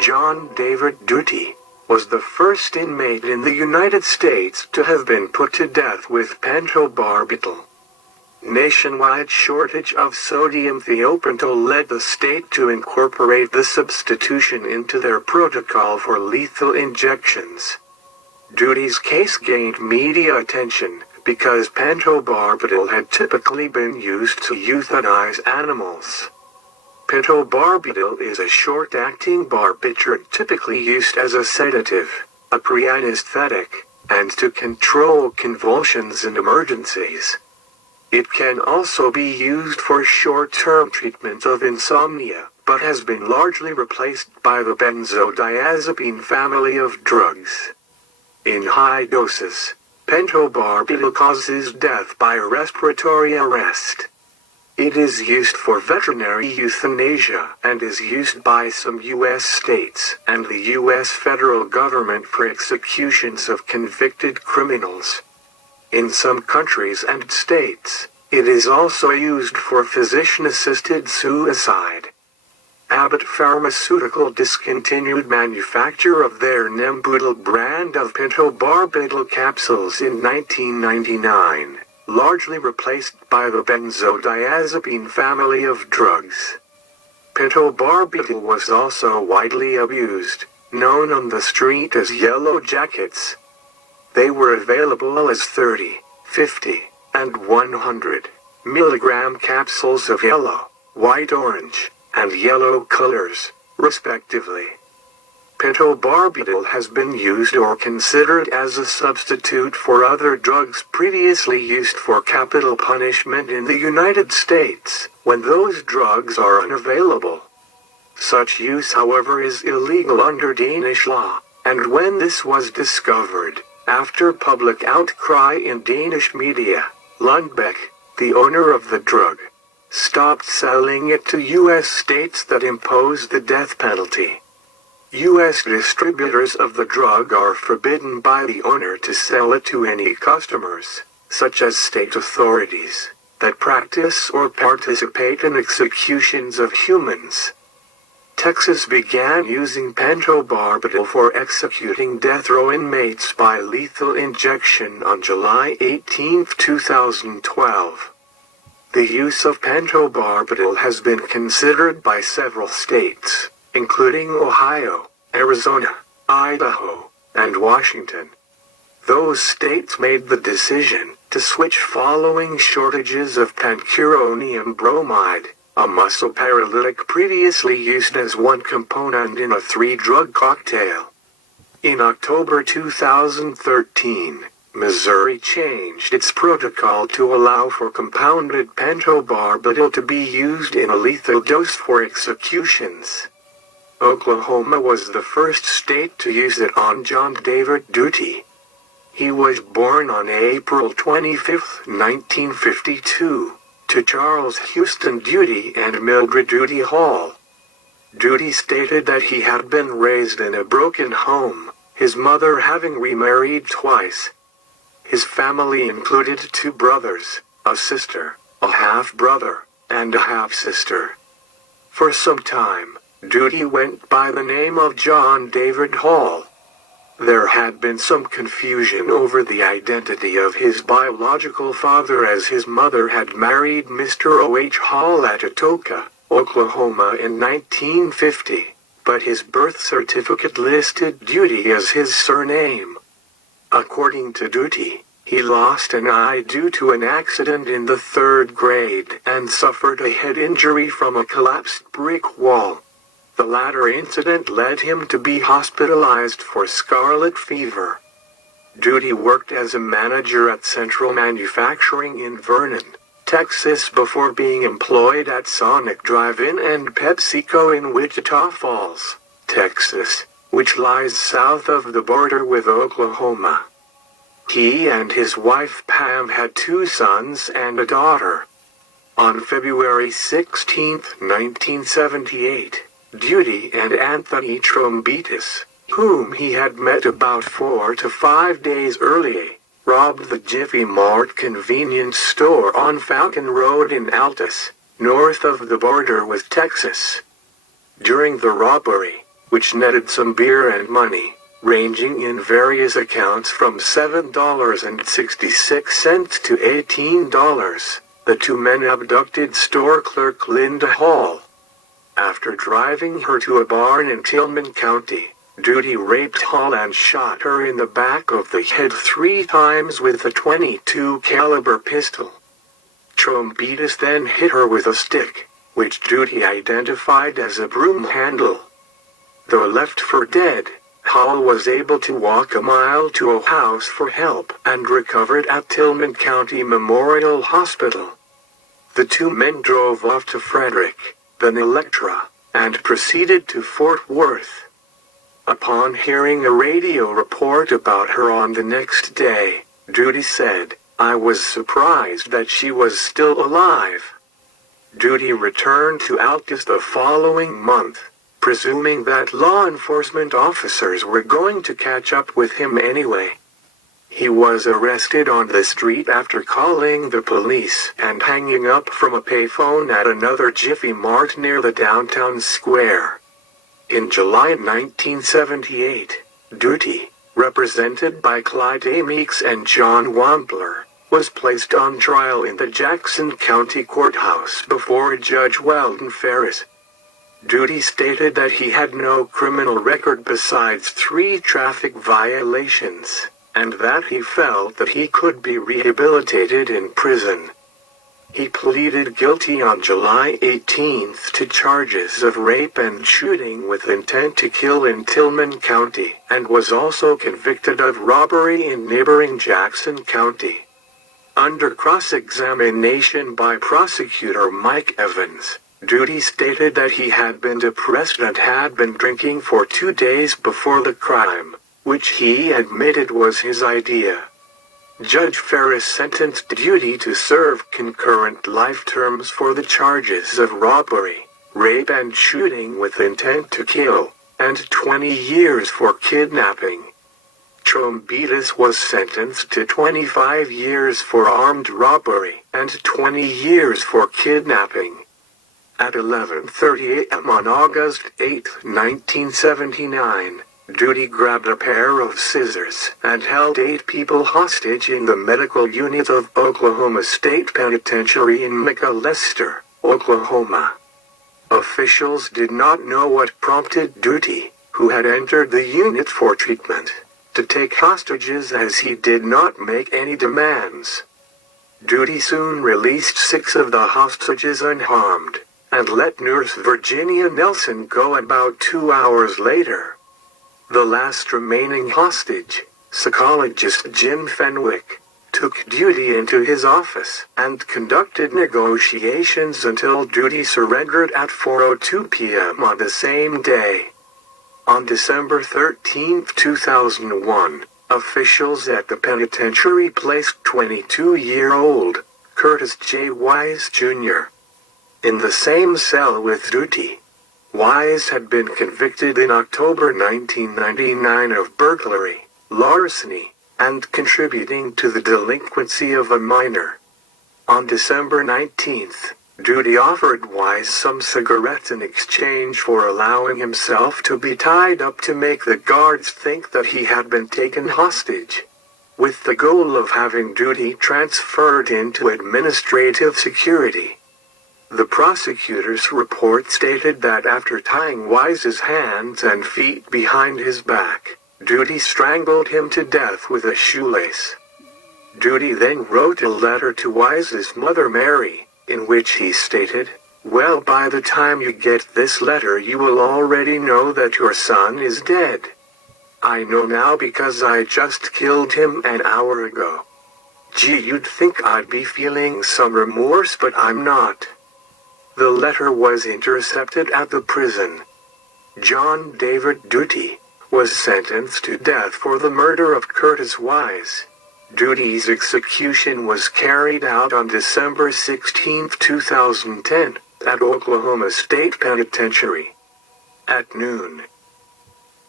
John David Duty, was the first inmate in the United States to have been put to death with pentobarbital. Nationwide shortage of sodium thiopental led the state to incorporate the substitution into their protocol for lethal injections. Duty's case gained media attention because pentobarbital had typically been used to euthanize animals. Phenobarbital is a short-acting barbiturate typically used as a sedative, a pre-anesthetic, and to control convulsions in emergencies. It can also be used for short-term treatment of insomnia, but has been largely replaced by the benzodiazepine family of drugs. In high doses, pentobarbital causes death by respiratory arrest. It is used for veterinary euthanasia and is used by some U.S. states and the U.S. federal government for executions of convicted criminals. In some countries and states, it is also used for physician-assisted suicide. Abbott Pharmaceutical discontinued manufacture of their Nembutal brand of pentobarbital capsules in 1999, largely replaced by the benzodiazepine family of drugs. Pentobarbital was also widely abused, known on the street as yellow jackets. They were available as 30, 50, and 100 milligram capsules of yellow, white, orange, and yellow colors, respectively. Pentobarbital has been used or considered as a substitute for other drugs previously used for capital punishment in the United States, when those drugs are unavailable. Such use, however, is illegal under Danish law, and when this was discovered, after public outcry in Danish media, Lundbeck, the owner of the drug, stopped selling it to U.S. states that impose the death penalty. U.S. distributors of the drug are forbidden by the owner to sell it to any customers, such as state authorities, that practice or participate in executions of humans. Texas began using pentobarbital for executing death row inmates by lethal injection on July 18, 2012. The use of pentobarbital has been considered by several states, including Ohio, Arizona, Idaho, and Washington. Those states made the decision to switch following shortages of pancuronium bromide, a muscle paralytic previously used as one component in a 3-drug cocktail. In October 2013, Missouri changed its protocol to allow for compounded pentobarbital to be used in a lethal dose for executions. Oklahoma was the first state to use it on John David Duty. He was born on April 25, 1952. To Charles Houston Duty and Mildred Duty Hall. Duty stated that he had been raised in a broken home, his mother having remarried twice. His family included 2 brothers, a sister, a half-brother, and a half-sister. For some time, Duty went by the name of John David Hall. There had been some confusion over the identity of his biological father, as his mother had married Mr. O.H. Hall at Atoka, Oklahoma in 1950, but his birth certificate listed Duty as his surname. According to Duty, he lost an eye due to an accident in the 3rd grade and suffered a head injury from a collapsed brick wall. The latter incident led him to be hospitalized for scarlet fever. Duty worked as a manager at Central Manufacturing in Vernon, Texas before being employed at Sonic Drive-In and PepsiCo in Wichita Falls, Texas, which lies south of the border with Oklahoma. He and his wife Pam had 2 sons and a daughter. On February 16, 1978, Duty and Anthony Trombitis, whom he had met about 4 to 5 days earlier, robbed the Jiffy Mart convenience store on Falcon Road in Altus, north of the border with Texas. During the robbery, which netted some beer and money, ranging in various accounts from $7.66 to $18. The two men abducted store clerk Linda Hall. After driving her to a barn in Tillman County, Duty raped Hall and shot her in the back of the head 3 times with a .22 caliber pistol. Trombitas then hit her with a stick, which Duty identified as a broom handle. Though left for dead, Hall was able to walk a mile to a house for help and recovered at Tillman County Memorial Hospital. The two men drove off to Frederick, then Electra, and proceeded to Fort Worth. Upon hearing a radio report about her on the next day, Duty said, "I was surprised that she was still alive." Duty returned to Altus the following month, presuming that law enforcement officers were going to catch up with him anyway. He was arrested on the street after calling the police and hanging up from a payphone at another Jiffy Mart near the downtown square. In July 1978, Duty, represented by Clyde A. Meeks and John Wampler, was placed on trial in the Jackson County Courthouse before Judge Weldon Ferris. Duty stated that he had no criminal record besides 3 traffic violations, and that he felt that he could be rehabilitated in prison. He pleaded guilty on July 18 to charges of rape and shooting with intent to kill in Tillman County, and was also convicted of robbery in neighboring Jackson County. Under cross-examination by prosecutor Mike Evans, Duty stated that he had been depressed and had been drinking for 2 days before the crime, which he admitted was his idea. Judge Ferris sentenced Duty to serve concurrent life terms for the charges of robbery, rape and shooting with intent to kill, and 20 years for kidnapping. Trombitas was sentenced to 25 years for armed robbery and 20 years for kidnapping. At 11:30 a.m. on August 8, 1979, Duty grabbed a pair of scissors and held 8 people hostage in the medical unit of Oklahoma State Penitentiary in McAlester, Oklahoma. Officials did not know what prompted Duty, who had entered the unit for treatment, to take hostages as he did not make any demands. Duty soon released 6 of the hostages unharmed, and let nurse Virginia Nelson go about 2 hours later. The last remaining hostage, psychologist Jim Fenwick, took Duty into his office and conducted negotiations until Duty surrendered at 4:02 p.m. on the same day. On December 13, 2001, officials at the penitentiary placed 22-year-old Curtis J. Wise Jr. in the same cell with Duty. Wise had been convicted in October 1999 of burglary, larceny, and contributing to the delinquency of a minor. On December 19th, Duty offered Wise some cigarettes in exchange for allowing himself to be tied up to make the guards think that he had been taken hostage, with the goal of having Duty transferred into administrative security. The prosecutor's report stated that after tying Wise's hands and feet behind his back, Duty strangled him to death with a shoelace. Duty then wrote a letter to Wise's mother Mary, in which he stated, "Well, by the time you get this letter you will already know that your son is dead. I know now because I just killed him an hour ago. Gee, you'd think I'd be feeling some remorse, but I'm not." The letter was intercepted at the prison. John David Duty was sentenced to death for the murder of Curtis Wise. Duty's execution was carried out on December 16, 2010, at Oklahoma State Penitentiary. At noon.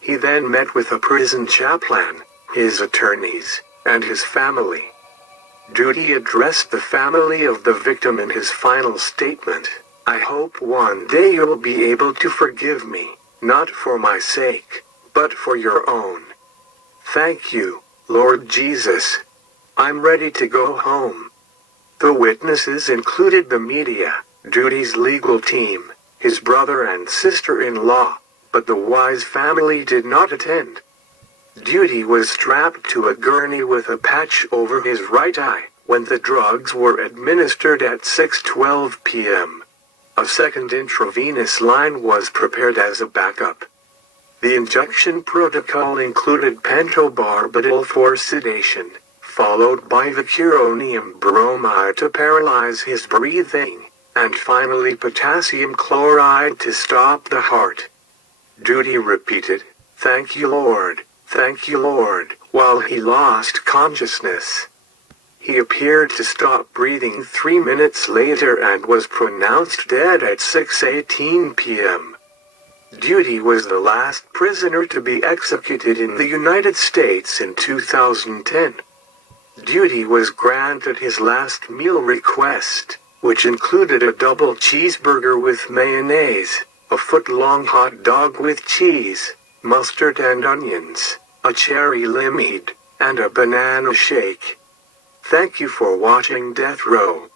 He then met with a prison chaplain, his attorneys, and his family. Duty addressed the family of the victim in his final statement. "I hope one day you'll be able to forgive me, not for my sake, but for your own. Thank you, Lord Jesus. I'm ready to go home. The witnesses included the media, Judy's legal team, his brother and sister-in-law, but the Wise family did not attend. Judy was strapped to a gurney with a patch over his right eye when the drugs were administered at 6:12 p.m. A second intravenous line was prepared as a backup. The injection protocol included pentobarbital for sedation, followed by vicuronium bromide to paralyze his breathing, and finally potassium chloride to stop the heart. Judy repeated, "Thank you, Lord, thank you, Lord," while he lost consciousness. He appeared to stop breathing 3 minutes later and was pronounced dead at 6:18 p.m. Judy was the last prisoner to be executed in the United States in 2010. Judy was granted his last meal request, which included a double cheeseburger with mayonnaise, a foot-long hot dog with cheese, mustard and onions, a cherry lemonade, and a banana shake. Thank you for watching Death Row.